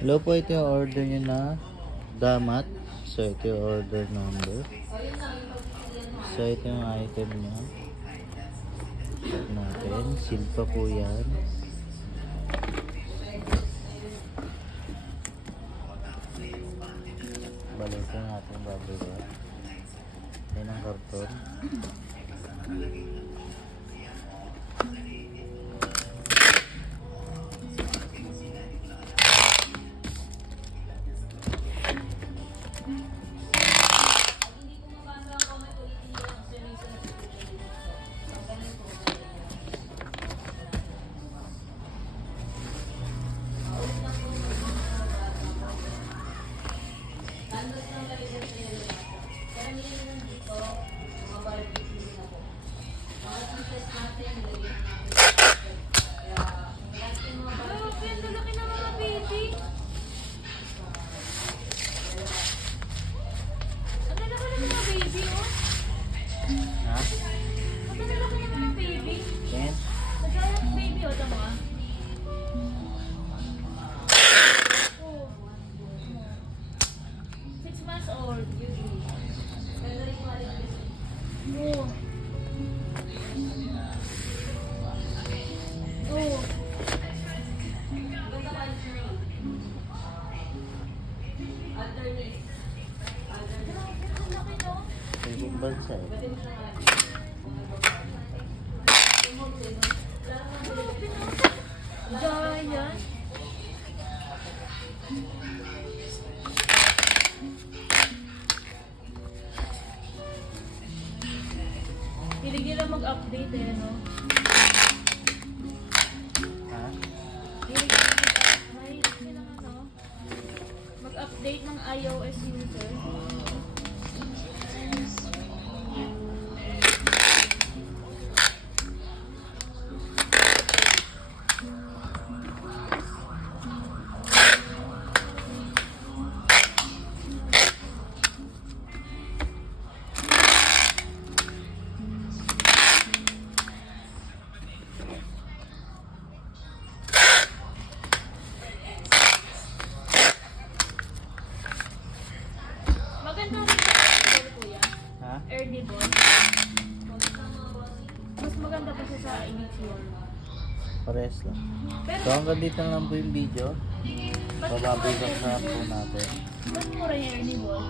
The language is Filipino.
Hello po, ito yung order nyo na damat. So, ito yung order number. So, ito yung item nyo. Check natin. Seal pa po yan. Balikin natin bubble wrap. Yan ang karton. Ha? Yan? 6 months old. Oh. Oh. Ito yung bansa eh. Giant. Hilig lang mag-update eh, no? Ha? Hilig lang ano? Mag-update ng iOS user. Magandang rin kuya. Ha? Early ball. Mas maganda pa siya sa initial. Pares lang. Pero, So, hanggang dito na lang po yung video. mas Bababay na po natin. mas mura yung early ball.